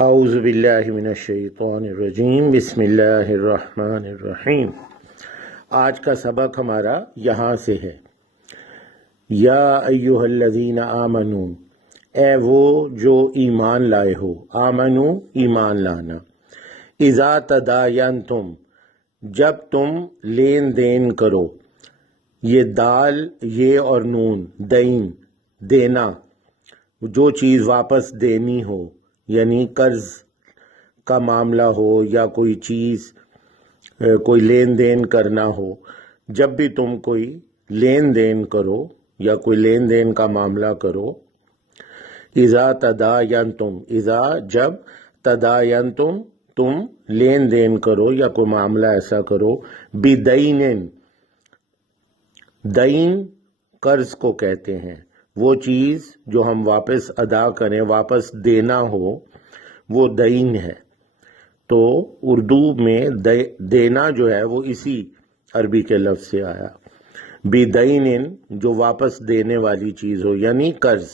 اعوذ باللہ من الشیطان الرجیم، بسم اللہ الرحمن الرحیم۔ آج کا سبق ہمارا یہاں سے ہے۔ یا ایہا الذین آمنو، اے وہ جو ایمان لائے ہو، آمنو ایمان لانا، اذا تداینتم جب تم لین دین کرو، یہ دال یہ اور نون، دین دینا، جو چیز واپس دینی ہو، یعنی قرض کا معاملہ ہو یا کوئی چیز کوئی لین دین کرنا ہو، جب بھی تم کوئی لین دین کرو یا کوئی لین دین کا معاملہ کرو، اذا تداینتم اذا جب تداینتم تم لین دین کرو یا کوئی معاملہ ایسا کرو، بدین دین قرض کو کہتے ہیں، وہ چیز جو ہم واپس ادا کریں، واپس دینا ہو، وہ دین ہے۔ تو اردو میں دینا جو ہے وہ اسی عربی کے لفظ سے آیا، بدین جو واپس دینے والی چیز ہو، یعنی قرض۔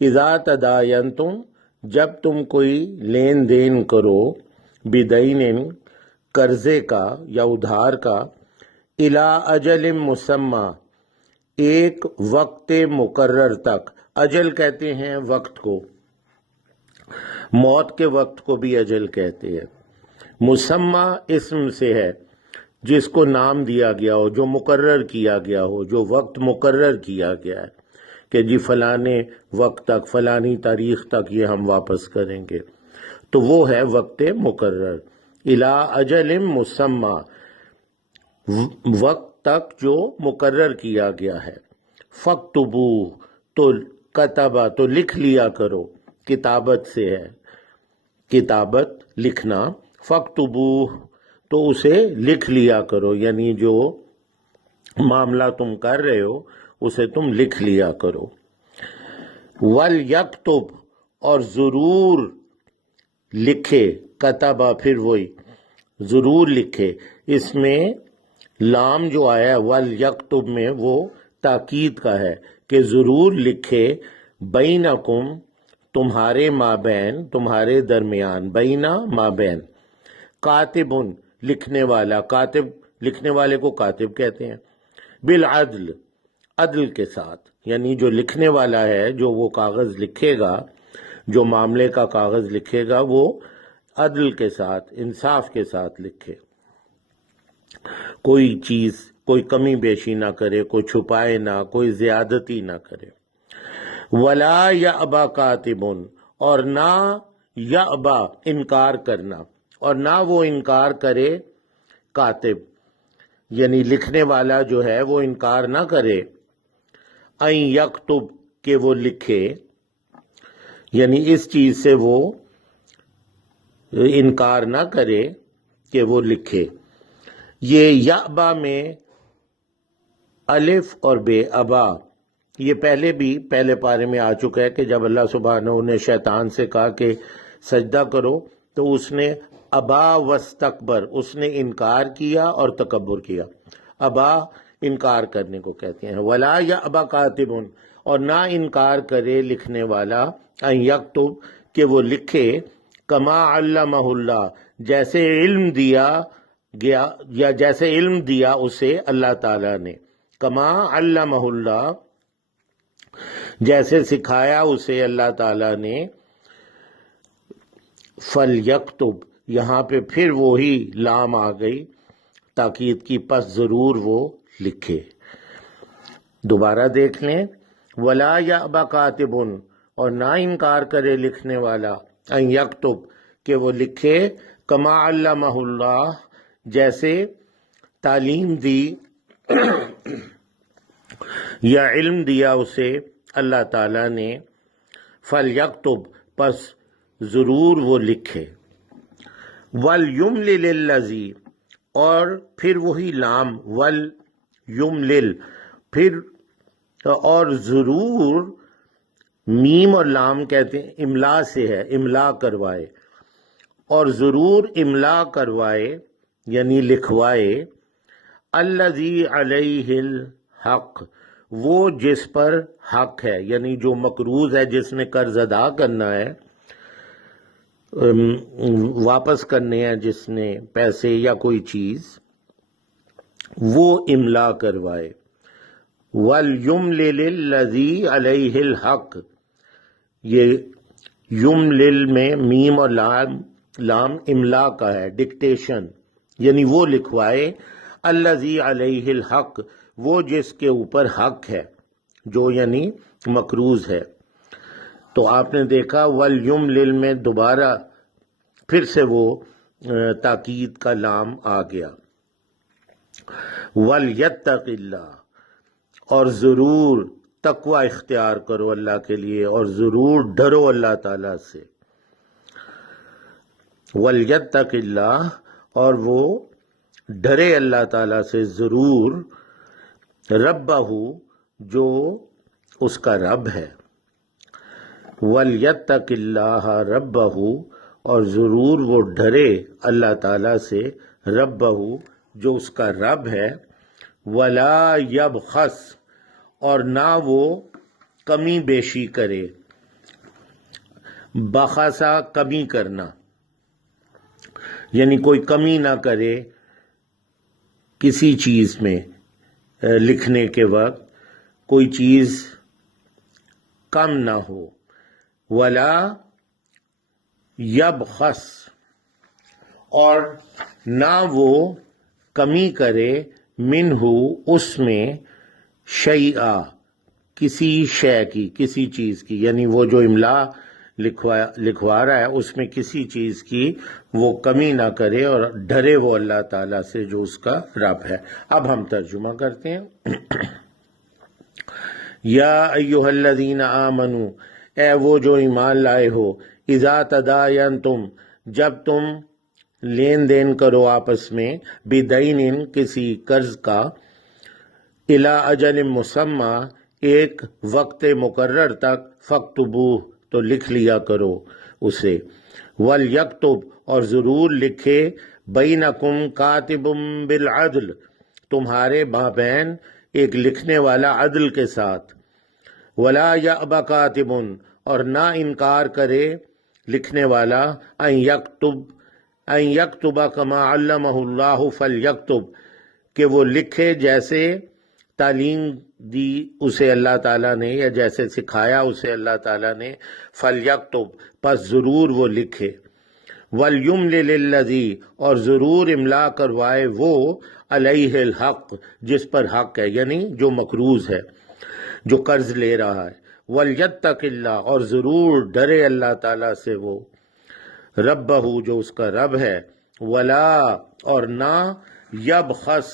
اذا تداینتم جب تم کوئی لین دین کرو، بدین قرضے کا یا ادھار کا، الی اجل مسمی ایک وقت مقرر تک، اجل کہتے ہیں وقت کو، موت کے وقت کو بھی اجل کہتے ہیں۔ مسمی اسم سے ہے جس کو نام دیا گیا ہو، جو مقرر کیا گیا ہو، جو وقت مقرر کیا گیا ہے کہ جی فلانے وقت تک، فلانی تاریخ تک یہ ہم واپس کریں گے، تو وہ ہے وقت مقرر۔ الی اجل مسمی وقت تک جو مقرر کیا گیا ہے۔ فاکتبوہ تو کتبہ تو لکھ لیا کرو، کتابت سے ہے، کتابت لکھنا، فاکتبوہ تو اسے لکھ لیا کرو، یعنی جو معاملہ تم کر رہے ہو اسے تم لکھ لیا کرو۔ وَلْيَكْتُبْ اور ضرور لکھے، کتبہ پھر وہی ضرور لکھے، اس میں لام جو آیا ہے وَلْيَكْتُبْ میں وہ تاکید کا ہے کہ ضرور لکھے، بینکم تمہارے مابین، تمہارے درمیان، بینا مابین، کاتب لکھنے والا، کاتب لکھنے والے کو کاتب کہتے ہیں، بالعدل عدل کے ساتھ، یعنی جو لکھنے والا ہے، جو وہ کاغذ لکھے گا، جو معاملے کا کاغذ لکھے گا، وہ عدل کے ساتھ، انصاف کے ساتھ لکھے، کوئی چیز کوئی کمی بیشی نہ کرے، کوئی چھپائے نہ، کوئی زیادتی نہ کرے۔ وَلَا يَأْبَ کاتب اور نہ یأبا انکار کرنا، اور نہ وہ انکار کرے کاتب، یعنی لکھنے والا جو ہے وہ انکار نہ کرے، ان یکتب کہ وہ لکھے، یعنی اس چیز سے وہ انکار نہ کرے کہ وہ لکھے۔ یہ یأبا میں الف اور بے ابا، یہ پہلے بھی پہلے پارے میں آ چکا ہے کہ جب اللہ سبحانہ نے شیطان سے کہا کہ سجدہ کرو تو اس نے ابا واستکبر، اس نے انکار کیا اور تکبر کیا۔ ابا انکار کرنے کو کہتے ہیں۔ ولا یأبا کاتب اور نہ انکار کرے لکھنے والا، ان یکتب کہ وہ لکھے، کما علمہ اللہ جیسے علم دیا گیا یا جیسے علم دیا اسے اللہ تعالیٰ نے، کما علمہ اللہ جیسے سکھایا اسے اللہ تعالیٰ نے، فَلْيَكْتُبْ یہاں پہ پھر وہی لام آ گئی تاکید کی، پس ضرور وہ لکھے۔ دوبارہ دیکھ لیں، وَلَا يَأْبَ کاتب اور نہ انکار کرے لکھنے والا، ان یکتب کہ وہ لکھے، کما علمہ اللہ جیسے تعلیم دی یا علم دیا اسے اللہ تعالیٰ نے، فَلْيَكْتُبْ پس ضرور وہ لکھے۔ وَلْيُمْلِلِ الَّذِي اور پھر وہی لام وَلْيُمْلِلْ پھر اور ضرور میم اور لام کہتے ہیں املا سے ہے، املا کروائے، اور ضرور املا کروائے یعنی لکھوائے، الَّذِي عَلَيْهِ الْحَقِّ وہ جس پر حق ہے، یعنی جو مقروض ہے، جس نے قرض ادا کرنا ہے، واپس کرنے ہیں جس نے پیسے یا کوئی چیز، وہ املا کروائے۔ وَلْيُمْلِلِ الَّذِي عَلَيْهِ الْحَقِّ، یہ یملل میں میم اور لام املا کا ہے، ڈکٹیشن، یعنی وہ لکھوائے، الَّذِي عَلَيْهِ الْحَقِّ، وہ جس کے اوپر حق ہے، جو یعنی مقروض ہے۔ تو آپ نے دیکھا وَلْيُمْلِلْ میں دوبارہ پھر سے وہ تاکید کا لام آ گیا۔ وَلْيَتَّقِ اللَّهَ، اور ضرور تقوی اختیار کرو اللہ کے لیے، اور ضرور ڈرو اللہ تعالیٰ سے۔ وَلْيَتَّقِ اللَّهَ، اور وہ ڈرے اللہ تعالیٰ سے ضرور، ربہ، جو اس کا رب ہے۔ وَلْيَتَّقِ اللَّهَ رَبَّهُ، اور ضرور وہ ڈرے اللہ تعالیٰ سے، ربہ، جو اس کا رب ہے۔ وَلَا يَبْخَسْ، اور نہ وہ کمی بیشی کرے، بخسا کمی کرنا، یعنی کوئی کمی نہ کرے کسی چیز میں، لکھنے کے وقت کوئی چیز کم نہ ہو۔ ولا یبخس، اور نہ وہ کمی کرے، منہ، اس میں، شیئا، کسی شے کی، کسی چیز کی، یعنی وہ جو املا لکھوا رہا ہے اس میں کسی چیز کی وہ کمی نہ کرے، اور ڈرے وہ اللہ تعالیٰ سے جو اس کا رب ہے۔ اب ہم ترجمہ کرتے ہیں۔ یا ایھا الذین آمنوا، اے وہ جو ایمان لائے ہو، اذا تداینتم، جب تم لین دین کرو آپس میں، بدین، کسی قرض کا، الی اجل مسمی، ایک وقت مقرر تک، فاکتبوہ، تو لکھ لیا کرو اسے۔ ولیکتب، اور ضرور لکھے، بینکم کاتب بالعدل، تمہارے مابین ایک لکھنے والا عدل کے ساتھ۔ ولا یأبی کاتب، اور نہ انکار کرے لکھنے والا، ان یکتب کما علمہ اللہ فلیکتب، کہ وہ لکھے جیسے تعلیم دی اسے اللہ تعالیٰ نے، یا جیسے سکھایا اسے اللہ تعالیٰ نے، فلیکتب، پس ضرور وہ لکھے۔ ولیملل الذی، اور ضرور املا کروائے وہ، علیہ الحق، جس پر حق ہے، یعنی جو مقروض ہے، جو قرض لے رہا ہے۔ ولیتق اللہ، اور ضرور ڈرے اللہ تعالیٰ سے وہ، ربہ، جو اس کا رب ہے۔ ولا، اور نہ، یبخس،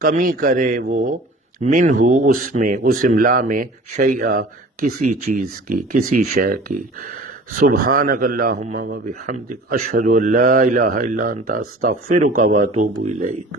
کمی کرے وہ، منہ، اس میں، اس املا میں، شیئا، کسی چیز کی، کسی شے کی۔ سبحانک اللہم و بحمدک، اشہد ان لا الہ الا انت، استغفرک و اتوب الیک۔